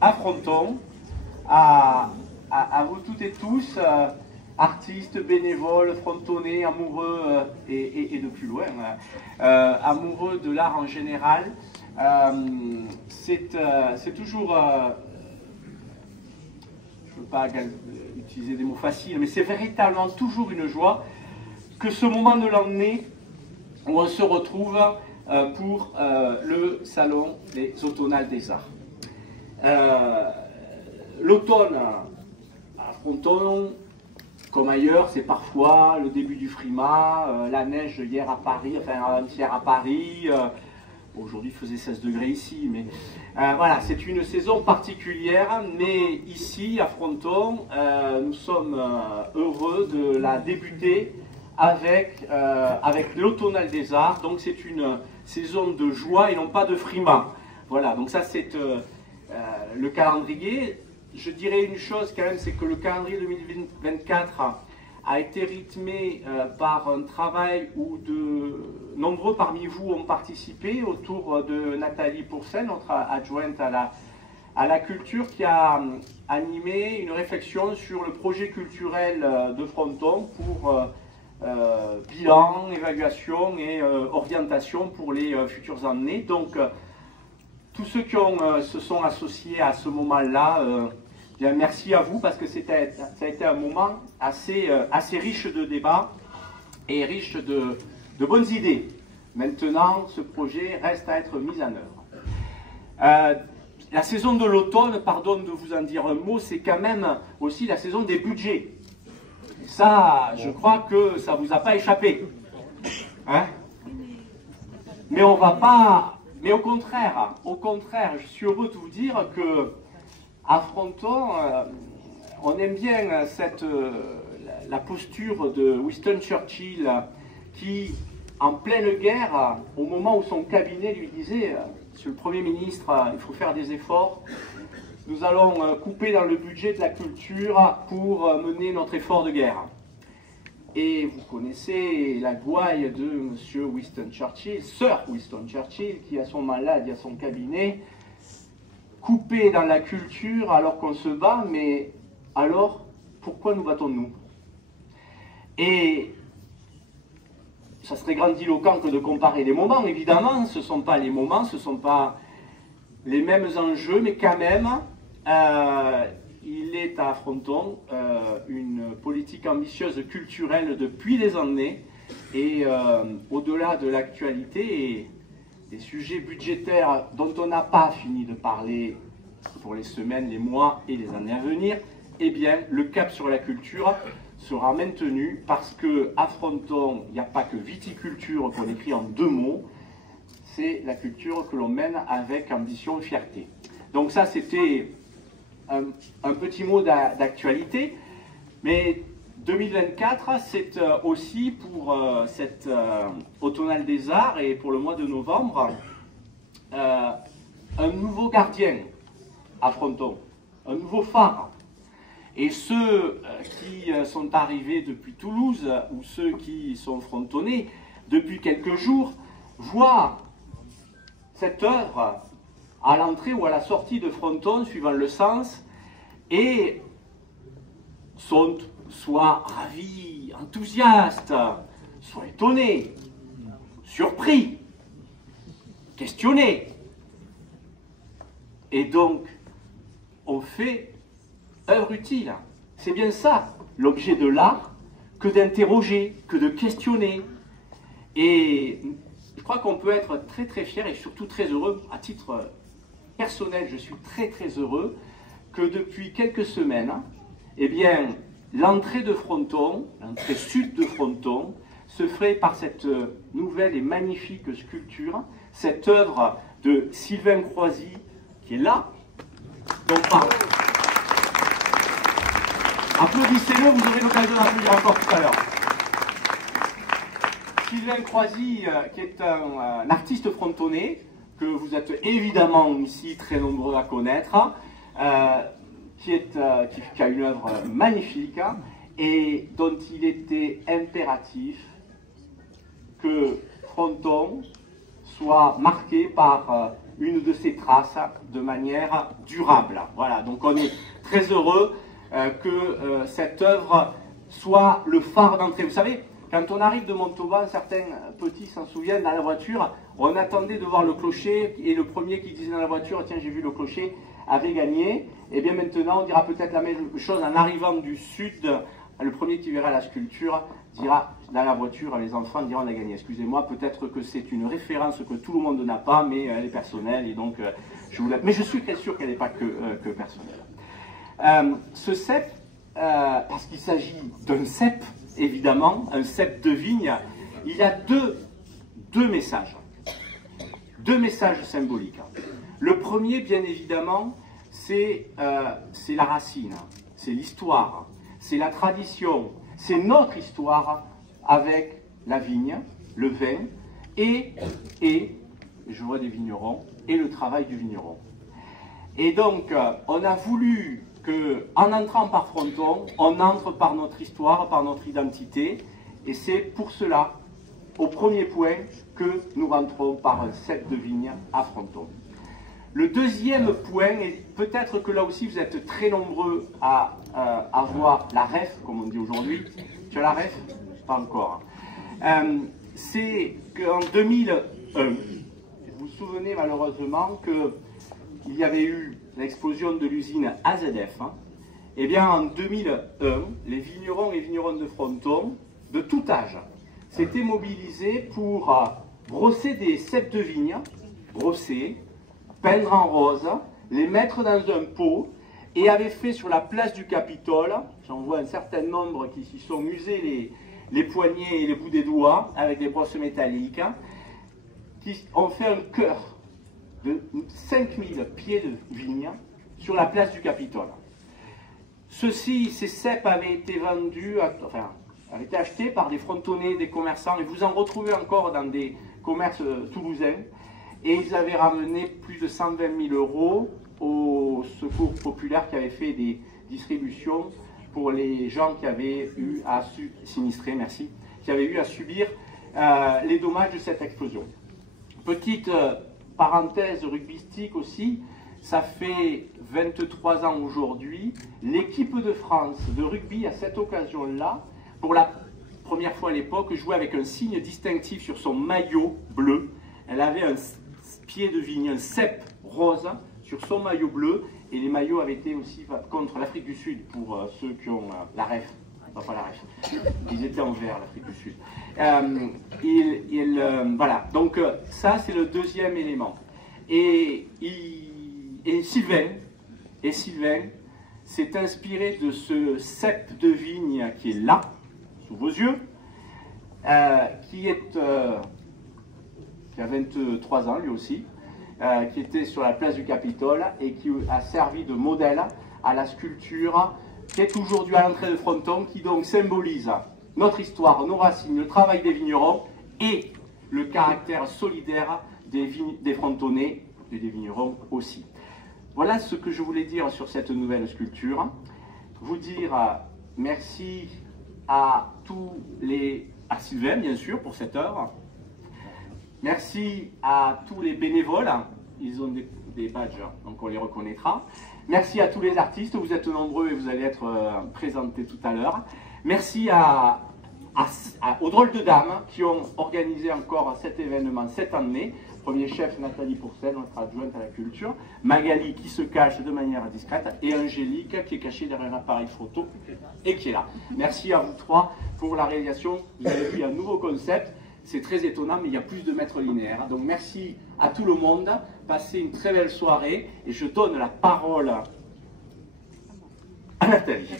à Fronton, à vous toutes et tous, artistes, bénévoles, frontonnais, amoureux et de plus loin, amoureux de l'art en général. C'est toujours, je ne veux pas utiliser des mots faciles, mais c'est véritablement toujours une joie que ce moment de l'année où on se retrouve pour le Salon des Automnales des Arts. L'automne à Fronton, comme ailleurs, c'est parfois le début du frimas, la neige hier à Paris, enfin avant-hier à Paris, aujourd'hui il faisait 16 degrés ici, mais voilà, c'est une saison particulière, mais ici à Fronton, nous sommes heureux de la débuter avec l'Automnale des Arts, donc c'est une saison de joie et non pas de frimas. Voilà, donc ça c'est le calendrier. Je dirais une chose quand même, c'est que le calendrier 2024 a été rythmé par un travail où de nombreux parmi vous ont participé autour de Nathalie Pourcel, notre adjointe à la culture, qui a animé une réflexion sur le projet culturel de Fronton pour bilan, évaluation et orientation pour les futures années. Donc, tous ceux qui se sont associés à ce moment-là, bien merci à vous parce que ça a été un moment assez riche de débats et riche de bonnes idées. Maintenant, ce projet reste à être mis en œuvre. La saison de l'automne, pardon de vous en dire un mot, c'est quand même aussi la saison des budgets. Et ça, je crois que ça ne vous a pas échappé. Hein? Mais on va pas... Mais au contraire, je suis heureux de vous dire que à Fronton, on aime bien la posture de Winston Churchill qui, en pleine guerre, au moment où son cabinet lui disait « Monsieur le Premier ministre, il faut faire des efforts, nous allons couper dans le budget de la culture pour mener notre effort de guerre ». Et vous connaissez la gouaille de M. Winston Churchill, Sir Winston Churchill, qui à ce moment-là dit à son cabinet « Couper dans la culture alors qu'on se bat, mais alors pourquoi nous battons-nous » Et ça serait grandiloquent que de comparer les moments, évidemment, ce ne sont pas les moments, ce ne sont pas les mêmes enjeux, mais quand même, il est à Fronton une politique ambitieuse culturelle depuis des années et au-delà de l'actualité et des sujets budgétaires dont on n'a pas fini de parler pour les semaines, les mois et les années à venir, eh bien le cap sur la culture sera maintenu parce qu'à Fronton, il n'y a pas que viticulture qu'on écrit en deux mots, c'est la culture que l'on mène avec ambition et fierté. Donc ça c'était un petit mot d'actualité, mais 2024, c'est aussi pour cette automnale des arts et pour le mois de novembre, un nouveau gardien à Fronton, un nouveau phare. Et ceux qui sont arrivés depuis Toulouse ou ceux qui sont frontonnais depuis quelques jours voient cette œuvre à l'entrée ou à la sortie de Fronton, suivant le sens, et sont soit ravis, enthousiastes, soit étonnés, surpris, questionnés. Et donc, on fait œuvre utile. C'est bien ça, l'objet de l'art, que d'interroger, que de questionner. Et je crois qu'on peut être très très fier et surtout très heureux, à titre personnel, je suis très très heureux, que depuis quelques semaines, eh bien, l'entrée de Fronton, l'entrée sud de Fronton, se ferait par cette nouvelle et magnifique sculpture, cette œuvre de Sylvain Croisy, qui est là. Donc, applaudissez-le, vous aurez l'occasion d'applaudir encore tout à l'heure. Sylvain Croisy, qui est un artiste frontonnais, que vous êtes évidemment ici très nombreux à connaître, qui a une œuvre magnifique et dont il était impératif que Fronton soit marqué par une de ces traces de manière durable. Voilà, donc on est très heureux que cette œuvre soit le phare d'entrée. Vous savez, quand on arrive de Montauban, certains petits s'en souviennent, dans la voiture, on attendait de voir le clocher, et le premier qui disait dans la voiture, tiens, j'ai vu le clocher, avait gagné. Et bien maintenant, on dira peut-être la même chose en arrivant du sud. Le premier qui verra la sculpture dira, dans la voiture, les enfants diront, on a gagné. Excusez-moi, peut-être que c'est une référence que tout le monde n'a pas, mais elle est personnelle, et donc mais je suis très sûr qu'elle n'est pas que personnelle. Ce cep, parce qu'il s'agit d'un cep, évidemment, un cep de vigne, il y a deux messages. Deux messages symboliques. Le premier, bien évidemment, c'est la racine, c'est l'histoire, c'est la tradition, c'est notre histoire avec la vigne, le vin et je vois des vignerons, et le travail du vigneron. Et donc, on a voulu qu'en entrant par Fronton, on entre par notre histoire, par notre identité, et c'est pour cela, au premier point, que nous rentrons par un cep de vigne à Fronton. Le deuxième point, et peut-être que là aussi vous êtes très nombreux à avoir la ref, comme on dit aujourd'hui. Tu as la ref? Pas encore. C'est qu'en 2001, vous vous souvenez malheureusement qu'il y avait eu l'explosion de l'usine AZF. Eh bien en 2001, les vignerons et vigneronnes de Fronton, de tout âge, s'étaient mobilisés pour brosser des ceps de vigne, brosser, peindre en rose, les mettre dans un pot, et avaient fait sur la place du Capitole, j'en vois un certain nombre qui s'y sont usés les poignets et les bouts des doigts avec des brosses métalliques, qui ont fait un chœur de 5000 pieds de vigne sur la place du Capitole. Ces ceps avaient été vendus, avaient été achetés par des frontonnais, des commerçants, et vous en retrouvez encore dans des commerces toulousains. Et ils avaient ramené plus de 120 000 euros au Secours Populaire qui avait fait des distributions pour les gens qui avaient eu à sinistrés, merci, qui avaient eu à subir les dommages de cette explosion. Petite parenthèse rugbystique aussi, ça fait 23 ans aujourd'hui, l'équipe de France de rugby à cette occasion-là, pour la première fois à l'époque, jouait avec un signe distinctif sur son maillot bleu. Elle avait un pied de vigne, un cep rose sur son maillot bleu, et les maillots avaient été aussi contre l'Afrique du Sud, pour ceux qui ont la ref, enfin pas la ref, ils étaient en vert, l'Afrique du Sud. Voilà, donc ça c'est le deuxième élément. Et Sylvain s'est inspiré de ce cep de vigne qui est là, sous vos yeux, qui a 23 ans lui aussi, qui était sur la place du Capitole et qui a servi de modèle à la sculpture qui est aujourd'hui à l'entrée de Fronton, qui donc symbolise notre histoire, nos racines, le travail des vignerons et le caractère solidaire des Frontonnais et des vignerons aussi. Voilà ce que je voulais dire sur cette nouvelle sculpture. Vous dire merci à Sylvain bien sûr pour cette œuvre. Merci à tous les bénévoles, ils ont des badges, donc on les reconnaîtra. Merci à tous les artistes, vous êtes nombreux et vous allez être présentés tout à l'heure. Merci aux drôles de dames qui ont organisé encore cet événement cette année. Premier chef Nathalie Pourcel, notre adjointe à la culture, Magali qui se cache de manière discrète, et Angélique qui est cachée derrière un appareil photo et qui est là. Merci à vous trois pour la réalisation. Vous avez vu un nouveau concept. C'est très étonnant, mais il y a plus de mètres linéaires. Donc merci à tout le monde, passez une très belle soirée, et je donne la parole à Nathalie.